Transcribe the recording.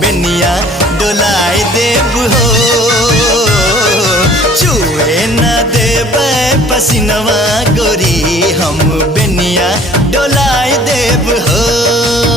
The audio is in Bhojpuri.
बेनिया डोलाए देव हो। छुए न देबे पसीनवा गोरी हम बेनिया डोलाए देव हो।